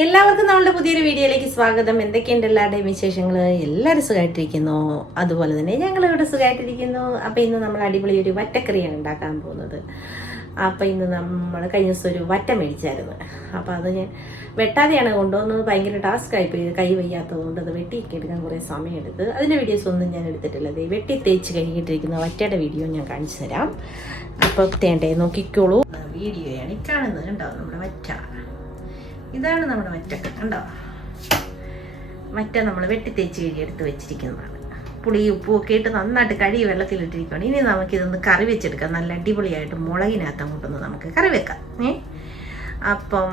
എല്ലാവർക്കും നമ്മളുടെ പുതിയൊരു വീഡിയോയിലേക്ക് സ്വാഗതം. എന്തൊക്കെയുണ്ട് എല്ലാവരുടെയും വിശേഷങ്ങൾ? എല്ലാവരും സുഖമായിട്ടിരിക്കുന്നു. അതുപോലെ തന്നെ ഞങ്ങളിവിടെ സുഖമായിട്ടിരിക്കുന്നു. അപ്പോൾ ഇന്ന് നമ്മൾ അടിപൊളി ഒരു വറ്റക്കറിയാണ് ഉണ്ടാക്കാൻ പോകുന്നത്. അപ്പോൾ ഇന്ന് നമ്മൾ കഴിഞ്ഞ ദിവസം ഒരു വറ്റ മേടിച്ചായിരുന്നു. അപ്പോൾ അത് ഞാൻ വെട്ടാതെയാണ് കൊണ്ടുവന്നത്. ഭയങ്കര ടാസ്ക് ആയിപ്പോയി, കൈ വയ്യാത്തതുകൊണ്ട് അത് വെട്ടിയൊക്കെ എടുക്കാൻ കുറേ സമയം എടുത്ത്. അതിൻ്റെ വീഡിയോസ് ഒന്നും ഞാൻ എടുത്തിട്ടില്ല. അത് വെട്ടി തേച്ച് കഴുകിയിട്ടിരിക്കുന്ന വറ്റയുടെ വീഡിയോ ഞാൻ കാണിച്ചു തരാം. അപ്പോൾ തേണ്ടേ നോക്കിക്കോളൂ. വീഡിയോയാണ് ഈ കാണുന്നത്. ഉണ്ടാവും നമ്മുടെ വറ്റ. ഇതാണ് നമ്മുടെ വറ്റക്ക. കണ്ടോ, വറ്റ നമ്മൾ വെട്ടിത്തേച്ച് കഴുകി എടുത്ത് വെച്ചിരിക്കുന്നതാണ്. പുളി ഉപ്പും ഒക്കെ ഇട്ട് നന്നായിട്ട് കഴുകി വെള്ളത്തിലിട്ടിരിക്കുകയാണ്. ഇനി നമുക്കിതൊന്ന് കറി വെച്ചെടുക്കാം. നല്ല അടിപൊളിയായിട്ട് മുളകിനകത്ത് അങ്ങോട്ടൊന്ന് നമുക്ക് കറി വെക്കാം. അപ്പം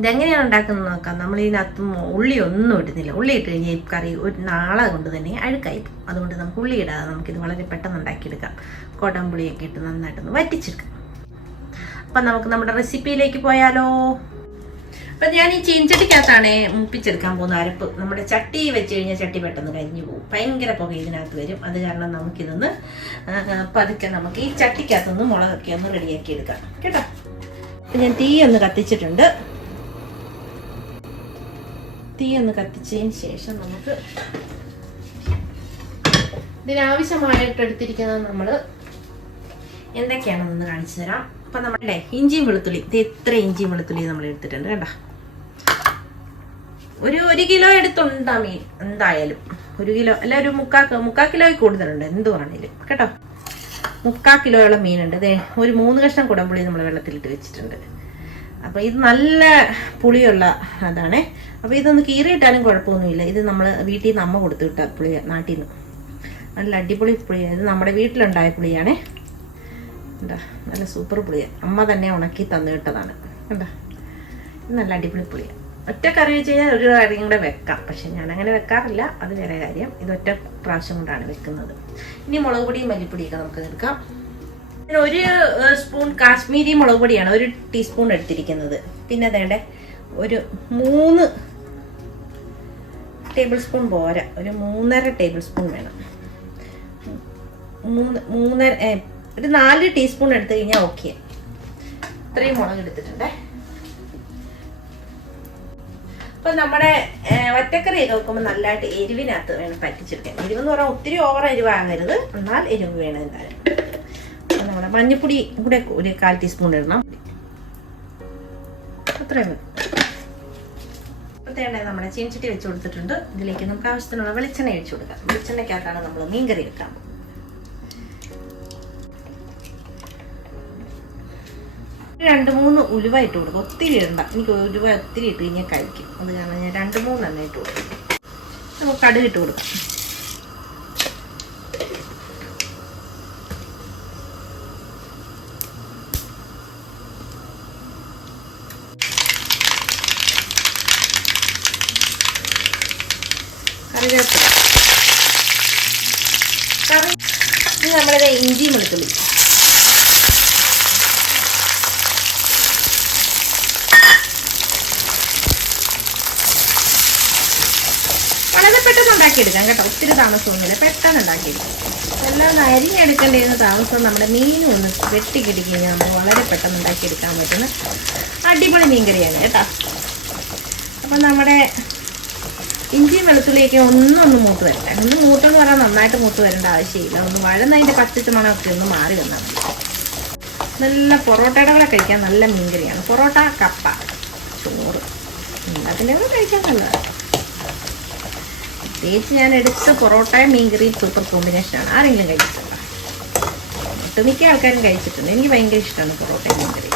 ഇതെങ്ങനെയാണ് ഉണ്ടാക്കുന്നത് നോക്കാം. നമ്മൾ ഇതിനകത്ത് ഉള്ളി ഒന്നും ഇടുന്നില്ല. ഉള്ളി ഇട്ട് കഴിഞ്ഞാൽ ഈ കറി ഒരു നാളെ കൊണ്ട് തന്നെ അഴുക്കായി പോകും. അതുകൊണ്ട് നമുക്ക് ഉള്ളി ഇടാതെ നമുക്കിത് വളരെ പെട്ടെന്ന് ഉണ്ടാക്കിയെടുക്കാം. കൊടംപുളിയൊക്കെ ഇട്ട് നന്നായിട്ടൊന്ന് വറ്റിച്ചെടുക്കാം. അപ്പം നമുക്ക് നമ്മുടെ റെസിപ്പിയിലേക്ക് പോയാലോ. അപ്പം ഞാൻ ഈ ചീൻചട്ടിക്കകത്താണ് മുപ്പിച്ചെടുക്കാൻ പോകുന്ന അരപ്പ്. നമ്മുടെ ചട്ടി വെച്ച് കഴിഞ്ഞാൽ ചട്ടി പെട്ടെന്ന് കരിഞ്ഞു പോകും. ഭയങ്കര പുക ഇതിനകത്ത് വരും. അത് കാരണം നമുക്കിതൊന്ന് പതുക്കെ നമുക്ക് ഈ ചട്ടിക്കകത്തൊന്ന് മുളകൊക്കെ ഒന്ന് റെഡിയാക്കി എടുക്കാം കേട്ടോ. അപ്പം ഞാൻ തീ ഒന്ന് കത്തിച്ചിട്ടുണ്ട്. തീ ഒന്ന് കത്തിച്ചതിന് ശേഷം നമുക്ക് ഇതിനാവശ്യമായിട്ട് എടുത്തിരിക്കുന്നത് നമ്മൾ എന്തൊക്കെയാണെന്നൊന്ന് കാണിച്ചു തരാം. അപ്പം നമ്മുടെ ഇഞ്ചിയും വെളുത്തുള്ളി, ഇത് എത്ര ഇഞ്ചിയും വെളുത്തുള്ളി നമ്മൾ എടുത്തിട്ടുണ്ട് കേട്ടോ. ഒരു കിലോ എടുത്തുണ്ടാ മീൻ എന്തായാലും. 1 കിലോ അല്ല, ഒരു മുക്കാൽ കിലോയിൽ കൂടുതലുണ്ട് എന്തുവാണേലും കേട്ടോ. 3/4 കിലോയോളം മീനുണ്ട്. ഇതേ ഒരു 3 കഷ്ണം കുടംപുളി നമ്മൾ വെള്ളത്തിലിട്ട് വെച്ചിട്ടുണ്ട്. അപ്പോൾ ഇത് നല്ല പുളിയുള്ള അതാണ്. അപ്പോൾ ഇതൊന്ന് കീറിയിട്ടാലും കുഴപ്പമൊന്നുമില്ല. ഇത് നമ്മൾ വീട്ടിൽ നിന്ന് അമ്മ കൊടുത്തു വിട്ട പുളിയ, നാട്ടിൽ നിന്ന്. നല്ല അടിപൊളി പുളിയാണ്. ഇത് നമ്മുടെ വീട്ടിലുണ്ടായ പുളിയാണേ. എന്താ നല്ല സൂപ്പർ പുളിയാണ്. അമ്മ തന്നെ ഉണക്കി തന്നു വിട്ടതാണ്. കണ്ടോ, ഇത് നല്ല അടിപൊളി പുളിയാണ്. ഒറ്റ കറി വെച്ച് കഴിഞ്ഞാൽ ഒരു കറിയും കൂടെ വെക്കാം. പക്ഷെ ഞാനങ്ങനെ വെക്കാറില്ല, അത് വേറെ കാര്യം. ഇത് ഒറ്റ പ്രാവശ്യം കൊണ്ടാണ് വെക്കുന്നത്. ഇനി മുളക് പൊടിയും മല്ലിപ്പൊടിയൊക്കെ നമുക്ക് എടുക്കാം. 1 സ്പൂൺ കാശ്മീരി മുളക് പൊടിയാണ് 1 ടീസ്പൂൺ എടുത്തിരിക്കുന്നത്. പിന്നെ അതേടെ ഒരു 3 ടേബിൾ സ്പൂൺ പോരാ, ഒരു 3.5 ടേബിൾ സ്പൂൺ വേണം. 4 ടീസ്പൂൺ എടുത്തു കഴിഞ്ഞാൽ ഓക്കെ. ഇത്രയും മുളക് എടുത്തിട്ടുണ്ടേ. അപ്പം നമ്മുടെ വറ്റക്കറിയൊക്കെ വെക്കുമ്പോൾ നല്ലതായിട്ട് എരിവിനകത്ത് വേണം പറ്റിച്ചെടുക്കാൻ. എരിവെന്ന് പറഞ്ഞാൽ ഒത്തിരി ഓവർ എരിവാകരുത്, എന്നാൽ എരിവ് വേണം എന്തായാലും. അപ്പം നമ്മുടെ മഞ്ഞൾപ്പൊടി കൂടെ ഒരു 1/4 ടീസ്പൂൺ ഇടണം. അത്രയും മതി. അപ്പോഴത്തേണ്ട നമ്മുടെ ചീൻചട്ടി വെച്ച് കൊടുത്തിട്ടുണ്ട്. ഇതിലേക്ക് നമുക്ക് ആവശ്യത്തിനുള്ള വെളിച്ചെണ്ണ ഒഴിച്ചു കൊടുക്കാം. വെളിച്ചെണ്ണയ്ക്കകത്താണ് നമ്മൾ മീൻകറി വെക്കാൻ. 2-3 ഉലുവ ഇട്ട് കൊടുക്കും. ഒത്തിരി ഇടണ്ട, എനിക്ക് ഉലുവ ഒത്തിരി ഇട്ട് കഴിഞ്ഞാൽ കഴിക്കും. അത് കാരണം ഞാൻ 2-3 എണ്ണ ഇട്ട് കൊടുക്കും. നമുക്ക് കടുക് ഇട്ട് കൊടുക്കാം. കറിവേപ്പില, ഇത് നമ്മുടെ ഇഞ്ചി വെളുത്തുള്ളി. വളരെ പെട്ടെന്ന് ഉണ്ടാക്കിയെടുക്കാം കേട്ടോ. ഒത്തിരി താമസമൊന്നുമില്ല, പെട്ടെന്ന് ഉണ്ടാക്കിയെടുക്കാം. എല്ലാം അരിഞ്ഞെടുക്കേണ്ടിരുന്ന താമസം നമ്മുടെ മീനും ഒന്ന് വെട്ടിക്കിടിക്കഴിഞ്ഞാൽ നമുക്ക് വളരെ പെട്ടെന്ന് ഉണ്ടാക്കിയെടുക്കാൻ പറ്റുന്ന അടിപൊളി മീൻകറിയാണ് കേട്ടോ. അപ്പം നമ്മുടെ ഇഞ്ചിയും വെളുത്തുള്ളിയൊക്കെ ഒന്ന് മൂത്ത് വരട്ടെ. ഒന്ന് മൂത്തെന്ന് പറഞ്ഞാൽ നന്നായിട്ട് മൂത്ത് വരേണ്ട ആവശ്യമില്ല. ഒന്ന് വഴന്നതിൻ്റെ പച്ച മണമൊക്കെ ഒന്ന് മാറി വന്നാൽ മതി. നല്ല പൊറോട്ടയുടെ കൂടെ കഴിക്കാൻ നല്ല മീൻകറിയാണ്. പൊറോട്ട, കപ്പ, ചോറ് അതിൻ്റെ കൂടെ കഴിക്കാൻ നല്ലതാണ്. പ്രത്യേകിച്ച് ഞാൻ എടുത്ത് പൊറോട്ടയും മീൻകറിയും സൂപ്പർ കോമ്പിനേഷനാണ്. ആരെങ്കിലും കഴിച്ചിട്ടുണ്ടോ? ഒട്ടുമിക്ക ആൾക്കാരും കഴിച്ചിട്ടുണ്ട്. എനിക്ക് ഭയങ്കര ഇഷ്ടമാണ് പൊറോട്ടയും മീൻകറി.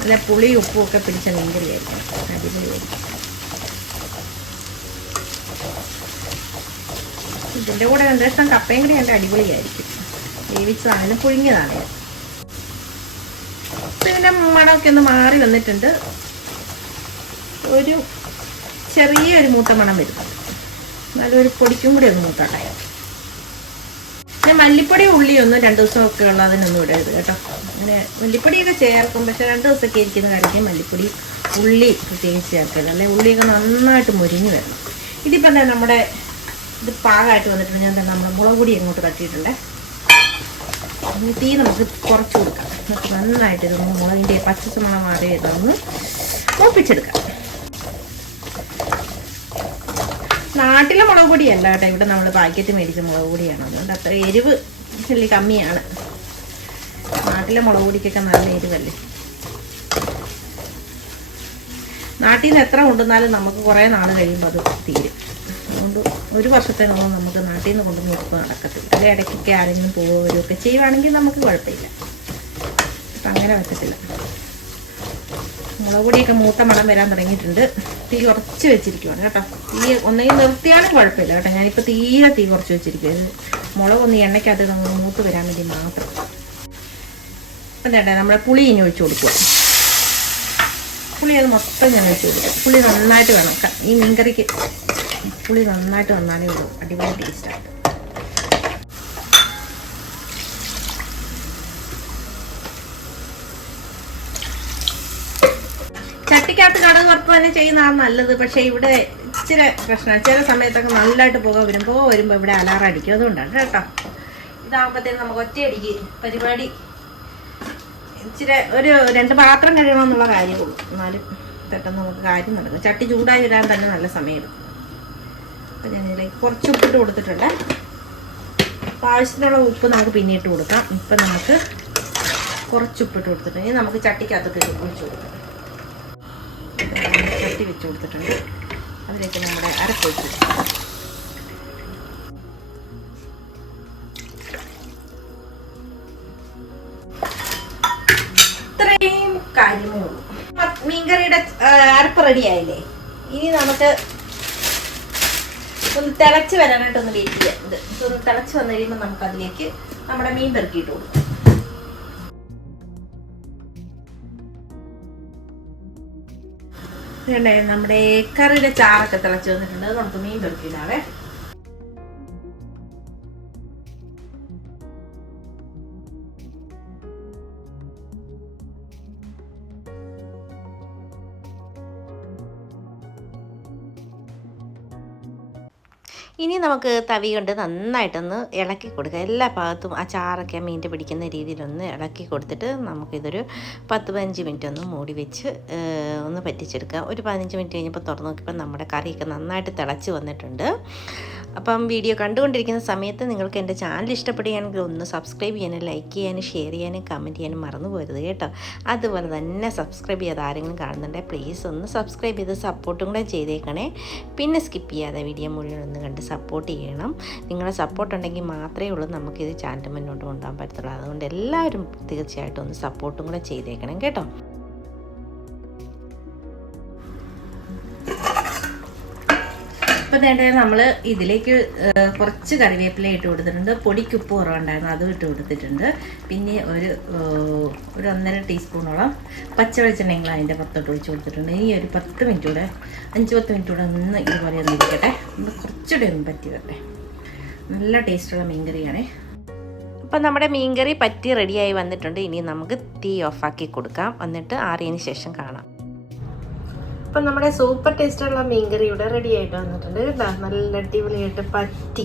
നല്ല പുളി ഉപ്പും ഒക്കെ പിടിച്ച മീൻകറിയായിരിക്കും, അടിപൊളിയായിരിക്കും. ഇതിൻ്റെ കൂടെ രണ്ടും കപ്പയും കൂടി എൻ്റെ അടിപൊളിയായിരിക്കും. വേവിച്ചതാണെങ്കിലും പുഴുങ്ങിയതാണെങ്കിലും. ഇതിൻ്റെ മണമൊക്കെ ഒന്ന് മാറി വന്നിട്ടുണ്ട്. ഒരു ചെറിയൊരു മൂത്ത മണം വരുന്നുണ്ട്. നല്ലൊരു പൊടിക്കും കൂടി ഒന്ന് മൂത്തട്ടെ. പിന്നെ മല്ലിപ്പൊടി ഉള്ളിയൊന്നും 2 ദിവസമൊക്കെ ഉള്ളതിനൊന്നും ഇടരുത് കേട്ടോ. അങ്ങനെ മല്ലിപ്പൊടിയൊക്കെ ചേർക്കും, പക്ഷെ 2 ദിവസമൊക്കെ ഇരിക്കുന്ന കറിക്ക് മല്ലിപ്പൊടി ഉള്ളി പ്രത്യേകിച്ച് ചേർക്കരുത്. അല്ലെങ്കിൽ ഉള്ളിയൊക്കെ നന്നായിട്ട് മുരിഞ്ഞ് വരണം. ഇതിപ്പം തന്നെ നമ്മുടെ ഇത് പാകമായിട്ട് വന്നിട്ടുണ്ട്. ഞാൻ തന്നെ നമ്മുടെ മുളക് പൊടി അങ്ങോട്ട് തട്ടിയിട്ടുണ്ടേ. തീ നമുക്ക് കുറച്ച് കൊടുക്കാം. നമുക്ക് നന്നായിട്ട് ഇതൊന്ന് മുളകിൻ്റെ പച്ച മണം മാറി ഇതൊന്ന് മൂപ്പിച്ചെടുക്കാം. നാട്ടിലെ മുളക് പൊടിയല്ല കേട്ടോ, ഇവിടെ നമ്മൾ പാക്കറ്റ് മേടിച്ച മുളക് പൊടിയാണ്. അതുകൊണ്ട് അത്ര എരിവ് ചെല്ലി കമ്മിയാണ്. നാട്ടിലെ മുളക് പൊടിക്കൊക്കെ നല്ല എരിവല്ലേ. നാട്ടിൽ നിന്ന് എത്ര കൊണ്ടുവന്നാലും നമുക്ക് കുറേ നാൾ കഴിയുമ്പോൾ അത് തീരും. അതുകൊണ്ട് ഒരു വർഷത്തേനൊന്നും നമുക്ക് നാട്ടിൽ നിന്ന് കൊണ്ടുവന്ന് കൊടുക്കുക നടക്കത്തില്ല. അത് ഇടയ്ക്കൊക്കെ ആരെങ്കിലും പോവുകയൊക്കെ ചെയ്യുവാണെങ്കിൽ നമുക്ക് കുഴപ്പമില്ല. അപ്പം അങ്ങനെ പറ്റത്തില്ല. മുളക് പൊടിയൊക്കെ മൂത്ത മണം വരാൻ തുടങ്ങിയിട്ടുണ്ട്. തീ കുറച്ച് വെച്ചിരിക്കുവാണ് കേട്ടോ. തീ ഒന്നെങ്കിൽ നിർത്തിയാലും കുഴപ്പമില്ല കേട്ടോ. ഞാനിപ്പോൾ തീരെ തീ കുറച്ച് വെച്ചിരിക്കും. ഇത് മുളകൊന്ന് എണ്ണയ്ക്കകത്ത് നമ്മൾ മൂത്ത് വരാൻ വേണ്ടി മാത്രം. അപ്പം ചേട്ടാ നമ്മുടെ പുളി ഇനി ഒഴിച്ച് കൊടുക്കുക. പുളി അത് മൊത്തം ഞാൻ ഒഴിച്ച് കൊടുക്കുക. പുളി നന്നായിട്ട് വേണം. ഈ മീൻകറിക്ക് പുളി നന്നായിട്ട് വന്നാലേ ഉള്ളൂ അടിപൊളി ടേസ്റ്റാണ്. ചട്ടിക്കകത്ത് കടുക് വറുപ്പ് തന്നെ ചെയ്യുന്നതാണ് നല്ലത്. പക്ഷേ ഇവിടെ ഇച്ചിരി പ്രശ്നമാണ്. ചില സമയത്തൊക്കെ നല്ലതായിട്ട് വരുമ്പോൾ ഇവിടെ അലാറം അടിക്കും. അതുകൊണ്ടാണ് കേട്ടോ. ഇതാകുമ്പോഴത്തേക്കും നമുക്ക് ഒറ്റയടിക്ക് പരിപാടി ഇച്ചിരി ഒരു 2 പാത്രം കഴിയണമെന്നുള്ള കാര്യമുള്ളൂ. എന്നാലും പെട്ടെന്ന് നമുക്ക് കാര്യം നടക്കും. ചട്ടി ചൂടായി വരാൻ തന്നെ നല്ല സമയമെടുക്കും. അപ്പം ഞാനിതിലേക്ക് കുറച്ച് ഉപ്പിട്ട് കൊടുത്തിട്ടുണ്ട്. അപ്പോൾ ആവശ്യത്തിനുള്ള ഉപ്പ് നമുക്ക് പിന്നീട്ട് കൊടുക്കാം. ഇപ്പം നമുക്ക് കുറച്ച് ഉപ്പിട്ട് കൊടുത്തിട്ടുണ്ട്. ഇനി നമുക്ക് ചട്ടിക്കകത്തൊക്കെ ഒഴിച്ച് കൊടുക്കാം. ചട്ടി വെച്ച് കൊടുത്തിട്ടുണ്ട്. അതിലേക്ക് നമ്മുടെ അരപ്പൊഴിച്ച് കൊടുക്കാം. ഇത്രയും കാര്യമേ ഉള്ളൂ. മീൻകറിയുടെ അരപ്പ് റെഡിയായില്ലേ? ഇനി നമുക്ക് ഒന്ന് തിളച്ച് വരാനായിട്ടൊന്ന് വെയിറ്റ് ചെയ്യാം. ഇതൊന്ന് തിളച്ച് വന്നു കഴിയുമ്പോൾ നമുക്ക് അതിലേക്ക് നമ്മുടെ മീൻ പെറുക്കിയിട്ട് കൊടുക്കാം. നമ്മുടെ കറിയുടെ ചാറൊക്കെ തിളച്ച് വന്നിട്ടുണ്ട്. നമുക്ക് മീൻ പെറുക്കിയിടാവേ. ഇനി നമുക്ക് തവി കൊണ്ട് നന്നായിട്ടൊന്ന് ഇളക്കി കൊടുക്കുക. എല്ലാ ഭാഗത്തും ആ ചാറൊക്കെ മീൻ്റെ പിടിക്കുന്ന രീതിയിലൊന്ന് ഇളക്കി കൊടുത്തിട്ട് നമുക്കിതൊരു 10-15 മിനിറ്റ് ഒന്ന് മൂടി വെച്ച് ഒന്ന് പറ്റിച്ചെടുക്കുക. ഒരു 15 മിനിറ്റ് കഴിഞ്ഞപ്പോൾ തുറന്ന് നോക്കിയപ്പോൾ നമ്മുടെ കറിയൊക്കെ നന്നായിട്ട് തിളച്ച് വന്നിട്ടുണ്ട്. അപ്പം വീഡിയോ കണ്ടുകൊണ്ടിരിക്കുന്ന സമയത്ത് നിങ്ങൾക്ക് എൻ്റെ ചാനൽ ഇഷ്ടപ്പെടുകയാണെങ്കിൽ ഒന്ന് സബ്സ്ക്രൈബ് ചെയ്യാനും ലൈക്ക് ചെയ്യാനും ഷെയർ ചെയ്യാനും കമൻറ്റ് ചെയ്യാനും മറന്നു പോരുത് കേട്ടോ. അതുപോലെ തന്നെ സബ്സ്ക്രൈബ് ചെയ്യാതെ ആരെങ്കിലും കാണുന്നുണ്ടെങ്കിൽ പ്ലീസ് ഒന്ന് സബ്സ്ക്രൈബ് ചെയ്ത് സപ്പോർട്ടും കൂടെ ചെയ്തേക്കണേ. പിന്നെ സ്കിപ്പ് ചെയ്യാതെ വീഡിയോ മുഴുവൻ ഒന്ന് കണ്ട് സപ്പോർട്ട് ചെയ്യണം. നിങ്ങളുടെ സപ്പോർട്ട് ഉണ്ടെങ്കിൽ മാത്രമേ ഉള്ളൂ നമുക്കിത് ചാനൽ മുന്നോട്ട് കൊണ്ടുപോകാൻ പറ്റത്തുള്ളൂ. അതുകൊണ്ട് എല്ലാവരും തീർച്ചയായിട്ടും ഒന്ന് സപ്പോർട്ടും കൂടെ ചെയ്തേക്കണം കേട്ടോ. അപ്പോൾ നേരെ നമ്മൾ ഇതിലേക്ക് കുറച്ച് കറിവേപ്പില ഇട്ട് കൊടുത്തിട്ടുണ്ട്. പൊടിക്ക് ഉപ്പ് കുറവുണ്ടായിരുന്നു, അതും ഇട്ട് കൊടുത്തിട്ടുണ്ട്. പിന്നെ ഒരു 1.5 ടീസ്പൂണോളം പച്ചവെളിച്ചെണ്ണ അതിൻ്റെ പുറത്തോട്ട് ഒഴിച്ച് കൊടുത്തിട്ടുണ്ട്. ഈ ഒരു 10 മിനിറ്റ് കൂടെ 5-10 മിനിറ്റ് കൂടെ ഒന്ന് ഇതുപോലെ ഒന്ന് ഇരിക്കട്ടെ. ഒന്ന് കുറച്ചുകൂടെ ഒന്ന് പറ്റി വരട്ടെ. നല്ല ടേസ്റ്റുള്ള മീൻകറിയാണേ. അപ്പം നമ്മുടെ മീൻകറി പറ്റി റെഡിയായി വന്നിട്ടുണ്ട്. ഇനി നമുക്ക് തീ ഓഫാക്കി കൊടുക്കാം. എന്നിട്ട് ആറിയതിന് ശേഷം കാണാം. അപ്പം നമ്മുടെ സൂപ്പർ ടേസ്റ്റുള്ള മീൻകറി ഇവിടെ റെഡി ആയിട്ട് വന്നിട്ടുണ്ട് കേട്ടോ. നല്ല അടിപൊളിയായിട്ട് പറ്റി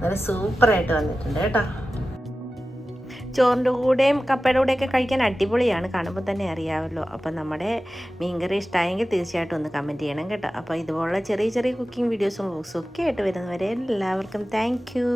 നല്ല സൂപ്പറായിട്ട് വന്നിട്ടുണ്ട് കേട്ടോ. ചോറിൻ്റെ കൂടെയും കപ്പയുടെ കൂടെയൊക്കെ കഴിക്കാൻ അടിപൊളിയാണ്, കാണുമ്പോൾ തന്നെ അറിയാമല്ലോ. അപ്പം നമ്മുടെ മീൻകറി ഇഷ്ടമായെങ്കിൽ തീർച്ചയായിട്ടും ഒന്ന് കമൻറ്റ് ചെയ്യണം കേട്ടോ. അപ്പോൾ ഇതുപോലുള്ള ചെറിയ ചെറിയ കുക്കിംഗ് വീഡിയോസും വ്ലോഗ്സും ഒക്കെ ആയിട്ട് വരുന്നവരെ എല്ലാവർക്കും താങ്ക് യു.